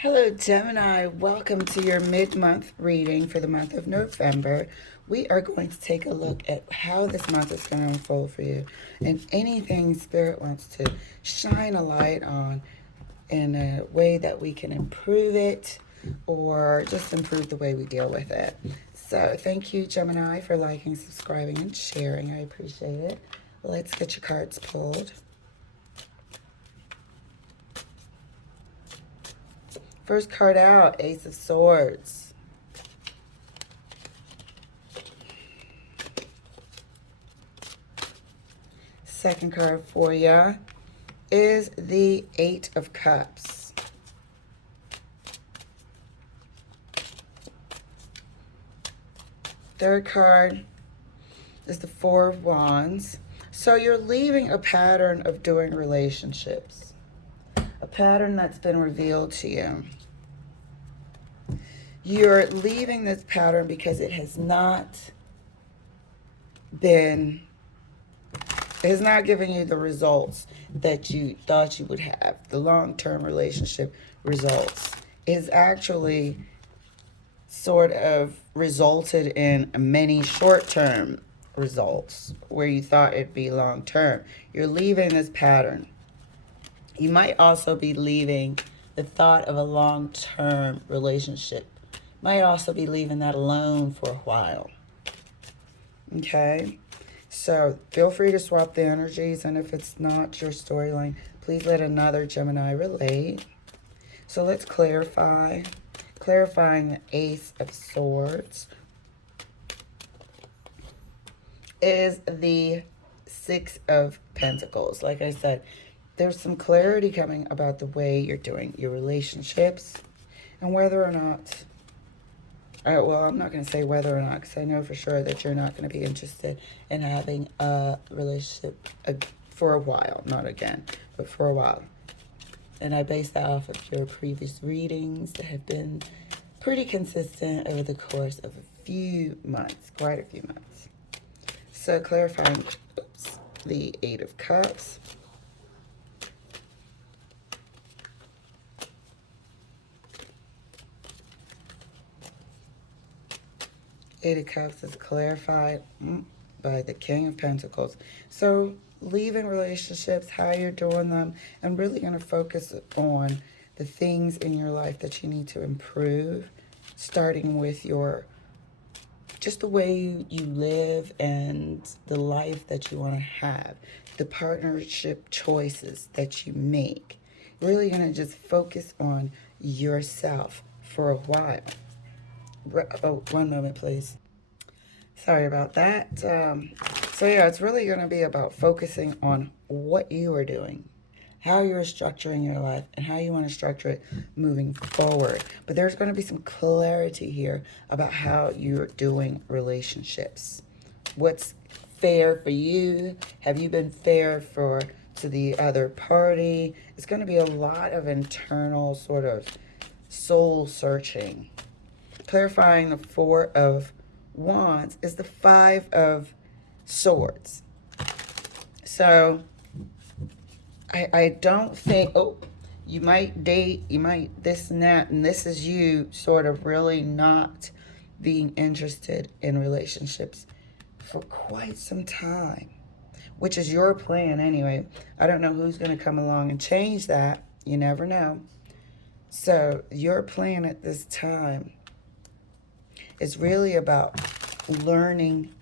Hello, Gemini. Welcome to your mid-month reading for the month of November. We are going to take a look at how this month is going to unfold for you and anything Spirit wants to shine a light on in a way that we can improve it or just improve the way we deal with it. So thank you, Gemini, for liking, subscribing, and sharing. I appreciate it. Let's get your cards pulled. First card out, Ace of Swords. Second card for you is the Eight of Cups. Third card is the Four of Wands. So you're leaving a pattern of doing relationships, a pattern that's been revealed to you. You're leaving this pattern because it has not given you the results that you thought you would have. The long-term relationship results is actually sort of resulted in many short-term results where you thought it'd be long-term. You're leaving this pattern. You might also be leaving the thought of a long-term relationship. Might also be leaving that alone for a while. Okay? So feel free to swap the energies, and if it's not your storyline, please let another Gemini relate. So let's clarify. Clarifying the Ace of Swords is the Six of Pentacles. Like I said, there's some clarity coming about the way you're doing your relationships and whether or not, well, I'm not going to say whether or not because I know for sure that you're not going to be interested in having a relationship for a while. Not again, but for a while. And I base that off of your previous readings that have been pretty consistent over the course of a few months, quite a few months. So clarifying the Eight of Cups. Eight of Cups is clarified by the King of Pentacles. So leaving relationships, how you're doing them, and really going to focus on the things in your life that you need to improve, starting with just the way you live and the life that you want to have, the partnership choices that you make. Really going to just focus on yourself for a while. Oh, one moment, please. Sorry about that. So yeah, it's really going to be about focusing on what you are doing, how you're structuring your life, and how you want to structure it moving forward. But there's going to be some clarity here about how you're doing relationships. What's fair for you? Have you been fair to the other party? It's going to be a lot of internal sort of soul searching. Clarifying the Four of Wands is the Five of Swords. So I don't think, you might date, you might this and that, and this is you sort of really not being interested in relationships for quite some time, which is your plan anyway. I don't know who's going to come along and change that. You never know. So your plan at this time is really about learning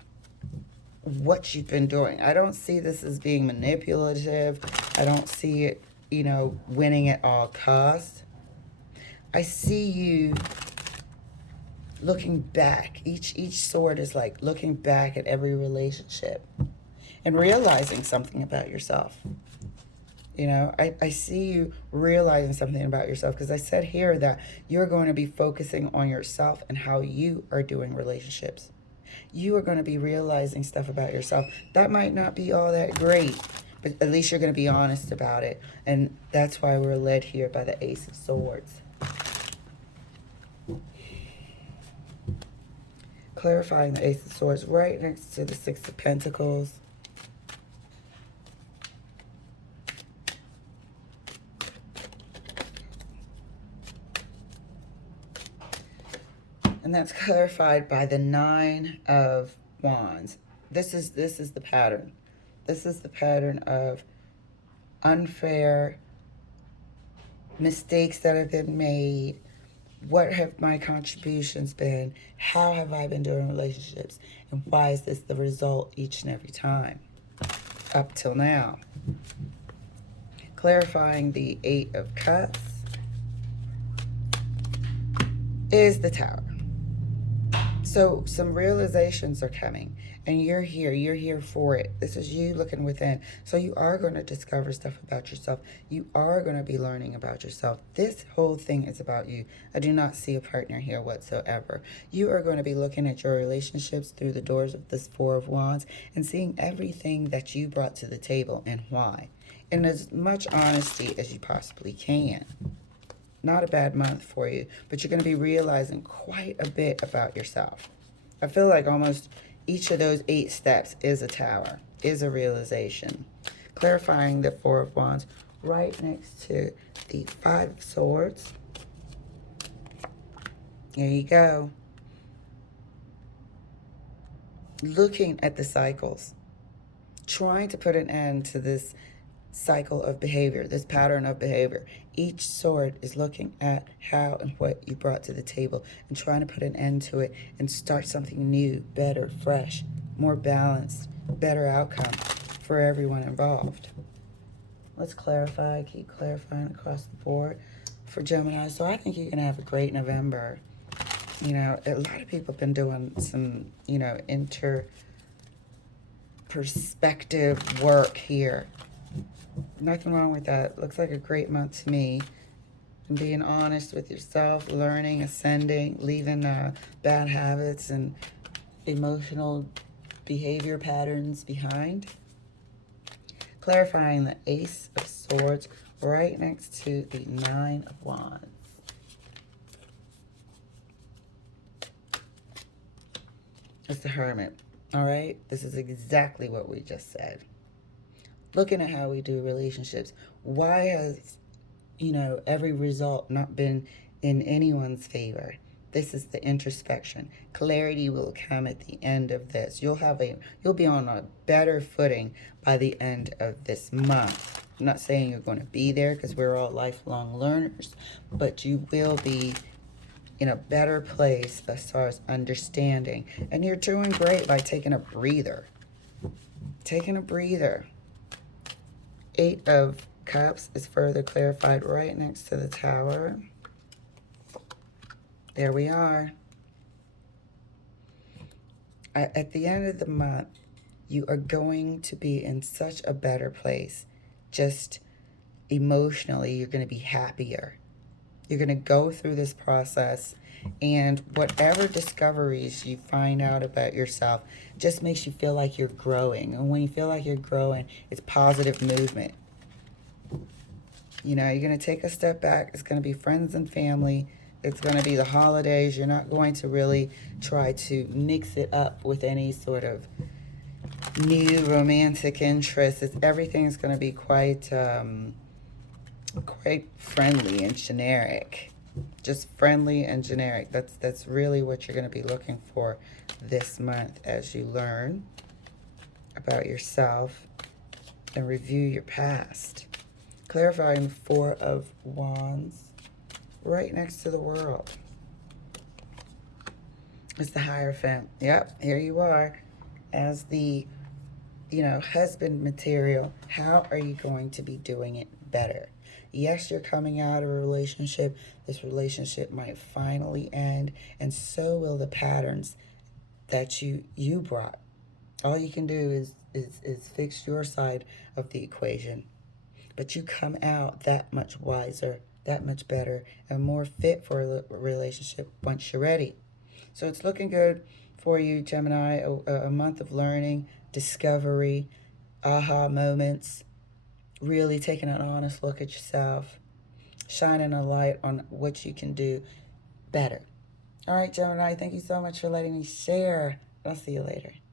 what you've been doing. I don't see this as being manipulative. I don't see it, winning at all costs. I see you looking back. Each sword is like looking back at every relationship and realizing something about yourself. I see you realizing something about yourself because I said here that you're going to be focusing on yourself and how you are doing relationships. You are going to be realizing stuff about yourself. That might not be all that great, but at least you're going to be honest about it. And that's why we're led here by the Ace of Swords. Clarifying the Ace of Swords right next to the Six of Pentacles. And that's clarified by the Nine of Wands. This is the pattern. This is the pattern of unfair mistakes that have been made. What have my contributions been? How have I been doing relationships? And why is this the result each and every time up till now? Clarifying the Eight of Cups is the Tower. So some realizations are coming, and you're here for it. This is you looking within. So you are going to discover stuff about yourself. You are going to be learning about yourself. This whole thing is about you. I do not see a partner here whatsoever. You are going to be looking at your relationships through the doors of this Four of Wands and seeing everything that you brought to the table and why. In as much honesty as you possibly can. Not a bad month for you, but you're going to be realizing quite a bit about yourself. I feel like almost each of those 8 steps is a tower, is a realization. Clarifying the Four of Wands right next to the Five of Swords. There you go. Looking at the cycles, trying to put an end to this cycle of behavior, this pattern of behavior. Each sword is looking at how and what you brought to the table and trying to put an end to it and start something new, better, fresh, more balanced, better outcome for everyone involved. Let's clarify, keep clarifying across the board for Gemini. So I think you're going to have a great November. You know, a lot of people have been doing some, perspective work here. Nothing wrong with that. Looks like a great month to me. And being honest with yourself, learning, ascending, leaving bad habits and emotional behavior patterns behind. Clarifying the Ace of Swords right next to the Nine of Wands. It's the Hermit. All right? This is exactly what we just said. Looking at how we do relationships. Why has, every result not been in anyone's favor? This is the introspection. Clarity will come at the end of this. You'll be on a better footing by the end of this month. I'm not saying you're going to be there because we're all lifelong learners, but you will be in a better place as far as understanding. And you're doing great by taking a breather. Taking a breather. 8 of Cups is further clarified right next to the Tower. There we are. At the end of the month, you are going to be in such a better place. Just emotionally, you're going to be happier. You're going to go through this process, and whatever discoveries you find out about yourself just makes you feel like you're growing. And when you feel like you're growing, it's positive movement. You're going to take a step back. It's going to be friends and family. It's going to be the holidays. You're not going to really try to mix it up with any sort of new romantic interest. Everything's going to be quite friendly and generic. Just friendly and generic. That's really what you're going to be looking for this month as you learn about yourself and review your past. Clarifying the Four of Wands right next to the World. It's the Hierophant. Yep, here you are as the husband material. How are you going to be doing it better? Yes, you're coming out of a relationship. This relationship might finally end, and so will the patterns that you brought. All you can do is fix your side of the equation. But you come out that much wiser, that much better, and more fit for a relationship once you're ready. So it's looking good for you, Gemini. A month of learning, discovery, aha moments, really taking an honest look at yourself, shining a light on what you can do better. All right, Gemini, thank you so much for letting me share. I'll see you later.